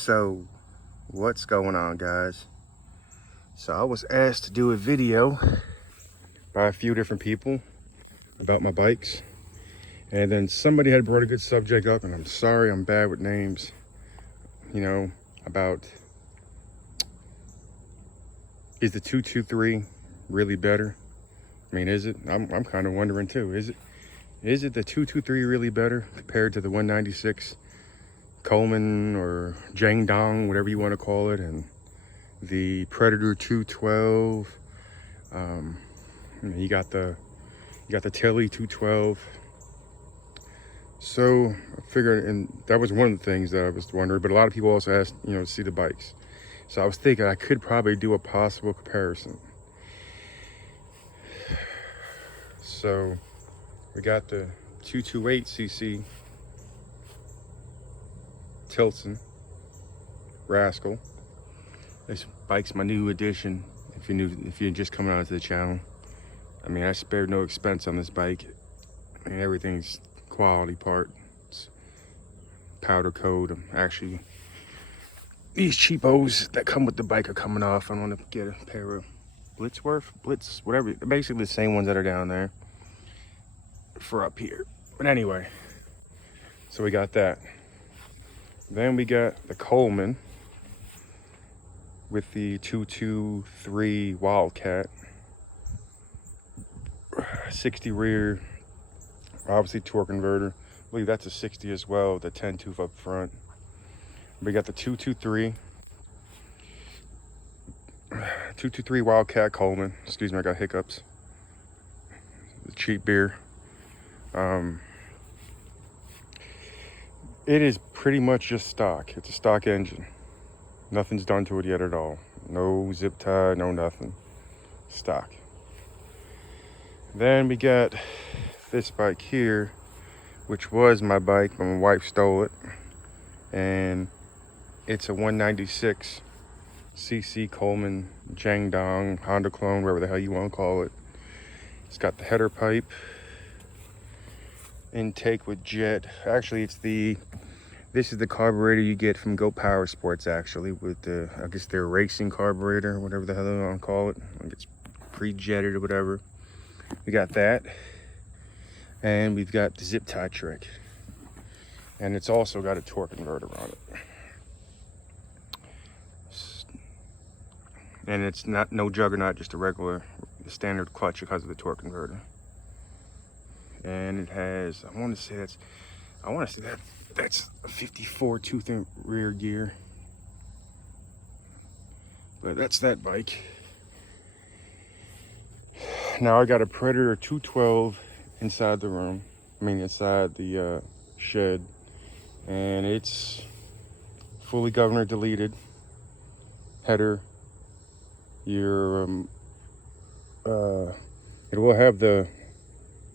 So what's going on, guys? So I was asked to do a video by a few different people about my bikes, and then somebody had brought a good subject up, and I'm sorry, I'm bad with names, you know, about is the 223 really better? I mean, is it? I'm kind of wondering too. Is it the 223 really better compared to the 196 Coleman or Jiangdong, whatever you want to call it, and the Predator 212? You got the Tilly 212. So I figured, and that was one of the things that I was wondering, but a lot of people also asked, to see the bikes. So I was thinking I could probably do a possible comparison. So we got the 228cc Tilson Rascal. This bike's my new addition. If you're just coming onto the channel, I mean, I spared no expense on this bike. I mean, everything's quality parts, powder coat. Actually, these cheapos that come with the bike are coming off. I want to get a pair of Blitz, whatever. Basically the same ones that are down there for up here. But anyway, so we got that. Then we got the Coleman with the 223 Wildcat, 60 rear, obviously torque converter. I believe that's a 60 as well, the 10 tooth up front. We got the 223 Wildcat Coleman. Excuse me, I got hiccups. The cheap beer. It is pretty much just stock. It's a stock engine. Nothing's done to it yet at all. No zip tie, no nothing. Stock. Then we got this bike here, which was my bike, but my wife stole it. And it's a 196cc Coleman Jiangdong Honda clone, whatever the hell you want to call it. It's got the header pipe, intake with jet. Actually, this is the carburetor you get from Go Power Sports, actually, with the, I guess their racing carburetor, whatever the hell they want to call it. Like it's pre-jetted or whatever. We got that. And we've got the zip tie trick. And it's also got a torque converter on it. And it's no juggernaut, just a regular standard clutch because of the torque converter. And it has, I want to say that's a 54 tooth and rear gear. But that's that bike. Now I got a Predator 212 inside the room. Inside the shed. And it's fully governor deleted. Header. It will have the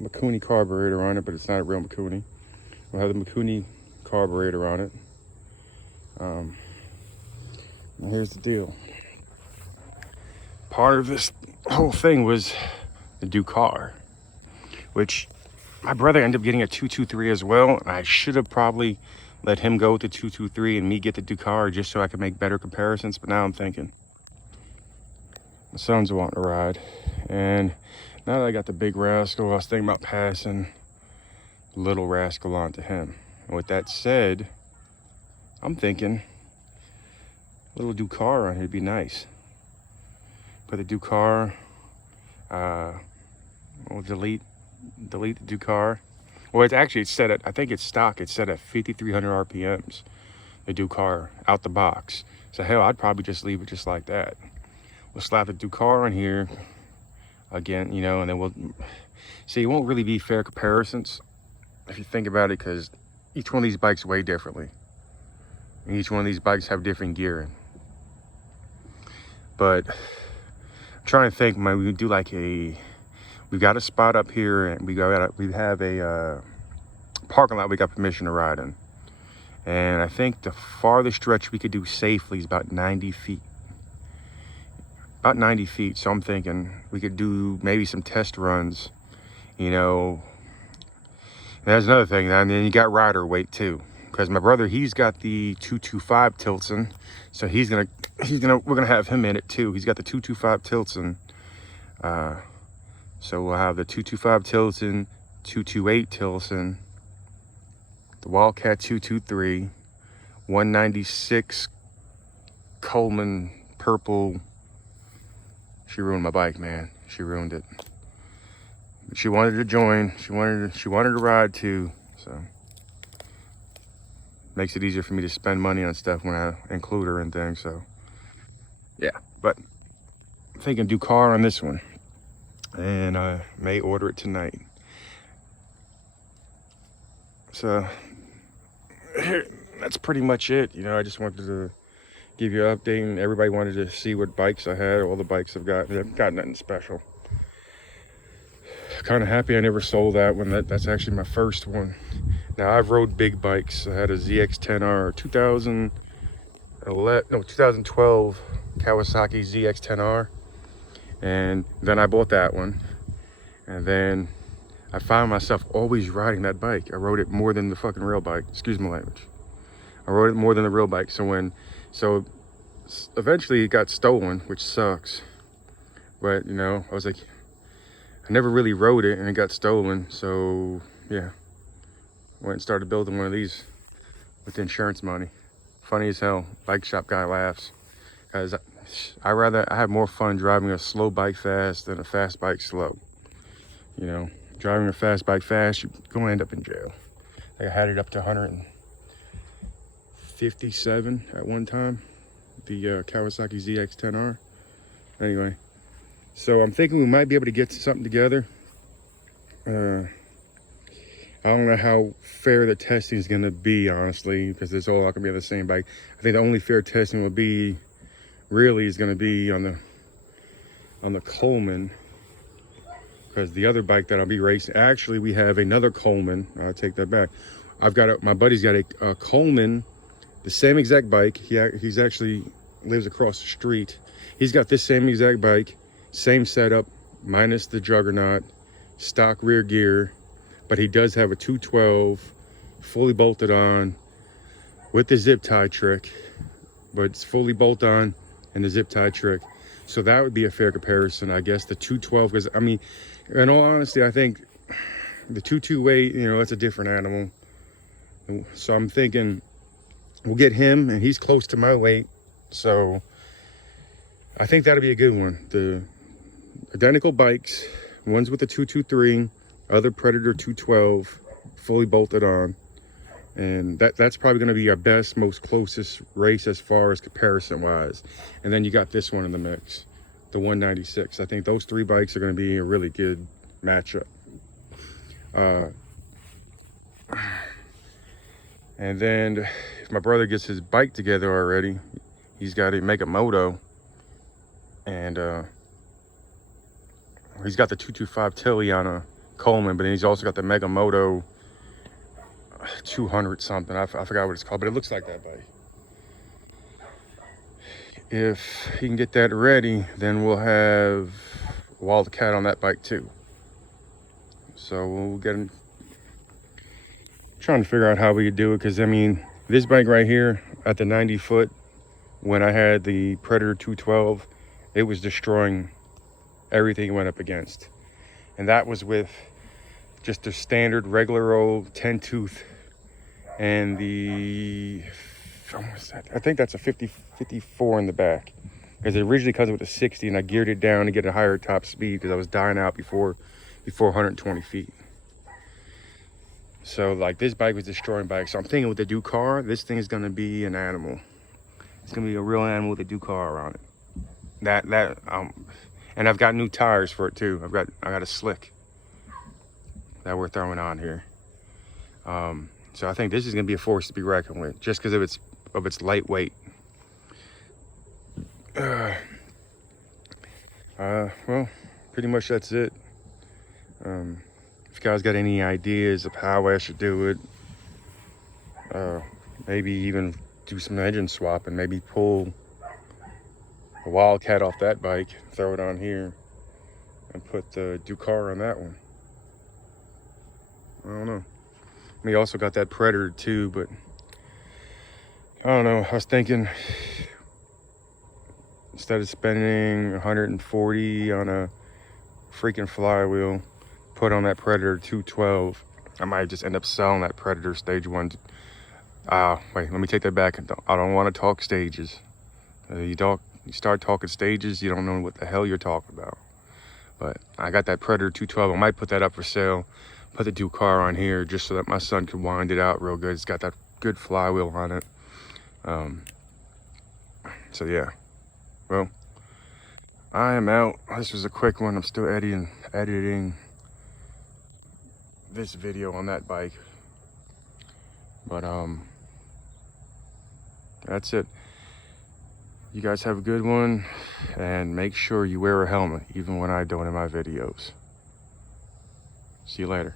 Mikuni carburetor on it, but it's not a real Mikuni. We'll have the Mikuni carburetor on it. And here's the deal. Part of this whole thing was the Dakar, which my brother ended up getting a 223 as well. And I should have probably let him go with the 223 and me get the Dakar just so I could make better comparisons. But now I'm thinking, my son's wanting to ride. And now that I got the big Rascal, I was thinking about passing the little Rascal on to him. And with that said, I'm thinking a little Dakar on here would be nice. Put the Dakar, we'll delete the Dakar. Well, it's set at, I think it's stock, it's set at 5,300 RPMs, the Dakar, out the box. So hell, I'd probably just leave it just like that. We'll slap the Dakar on here again, and then we'll see. It won't really be fair comparisons if you think about it, because each one of these bikes weigh differently. And each one of these bikes have different gearing. But I'm trying to think, we would do like we've got a spot up here, and we have a parking lot we got permission to ride in. And I think the farthest stretch we could do safely is about 90 feet. About 90 feet. So I'm thinking we could do maybe some test runs, And there's another thing. I mean, you got rider weight too. because my brother, he's got the 225 Tilson, so we're gonna have him in it too. He's got the 225 Tilson, so we'll have the 225 Tilson, 228 Tilson, the Wildcat 223, 196 Coleman purple. She ruined my bike, man. She ruined it. She wanted to join. She wanted to ride too. So makes it easier for me to spend money on stuff when I include her and things. So yeah, but I'm thinking do car on this one, and I may order it tonight. So that's pretty much it. You know, I just wanted to give you an update, and everybody wanted to see what bikes I had. All the bikes I've got nothing special. Kind of happy I never sold that one. That's actually my first one. Now I've rode big bikes. I had a ZX-10R 2012 Kawasaki ZX-10R, and then I bought that one, and then I found myself always riding that bike. I rode it more than the fucking real bike. Excuse my language. I rode it more than the real bike. So eventually it got stolen, which sucks. But you know, I was like, I never really rode it, and it got stolen. So yeah, went and started building one of these with insurance money. Funny as hell. Bike shop guy laughs, because I have more fun driving a slow bike fast than a fast bike slow. You know, driving a fast bike fast, you're going to end up in jail. Like I had it up to 157 at one time, the Kawasaki ZX-10R. Anyway, so I'm thinking we might be able to get something together. I don't know how fair the testing is going to be, honestly, because it's all not going to be on the same bike. I think the only fair testing will be, really, is going to be on the Coleman, because the other bike that I'll be racing, actually, we have another Coleman. I'll take that back. My buddy's got a Coleman, the same exact bike. He's actually lives across the street. He's got this same exact bike, same setup, minus the Juggernaut, stock rear gear, but he does have a 212 fully bolted on with the zip tie trick, but it's fully bolt on and the zip tie trick. So that would be a fair comparison, I guess, the 212, because I mean, in all honesty, I think the 228, you know, that's a different animal. So I'm thinking we'll get him, and he's close to my weight, so I think that'll be a good one. The identical bikes, one's with the 223, other Predator 212, fully bolted on, and that's probably going to be our best, most closest race as far as comparison wise. And then you got this one in the mix, the 196. I think those three bikes are going to be a really good matchup. And then if my brother gets his bike together already, he's got a Mega Moto, and he's got the 225 Tilly on a Coleman, but then he's also got the Mega Moto 200 something. I forgot what it's called, but it looks like that bike. If he can get that ready, then we'll have a Wildcat on that bike too. So we'll get him. Trying to figure out how we could do it, because I mean, this bike right here at the 90 foot, when I had the Predator 212, it was destroying everything it went up against. And that was with just a standard regular old 10 tooth, and the, I think that's a 54 in the back, because it originally comes with a 60, and I geared it down to get a higher top speed because I was dying out before 120 feet. So like, this bike was destroying bikes. So I'm thinking with the Dakar, this thing is going to be an animal. It's going to be a real animal with a Dakar on it. And I've got new tires for it too. I got a slick that we're throwing on here. So I think this is going to be a force to be reckoned with, just because of its lightweight. Well, pretty much that's it. If you guys got any ideas of how I should do it, maybe even do some engine swap and maybe pull the Wildcat off that bike, throw it on here, and put the Dakar on that one. I don't know. We also got that Predator too, but I don't know, I was thinking instead of spending 140 on a freaking flywheel, put on that Predator 212, I might just end up selling that Predator Stage 1. Wait, let me take that back. I don't want to talk stages. You start talking stages, you don't know what the hell you're talking about. But I got that Predator 212. I might put that up for sale. Put the Duke car on here just so that my son could wind it out real good. It's got that good flywheel on it. So yeah, well, I am out. This was a quick one. I'm still editing this video on that bike. But that's it. You guys have a good one, and make sure you wear a helmet even when I don't in my videos. See you later.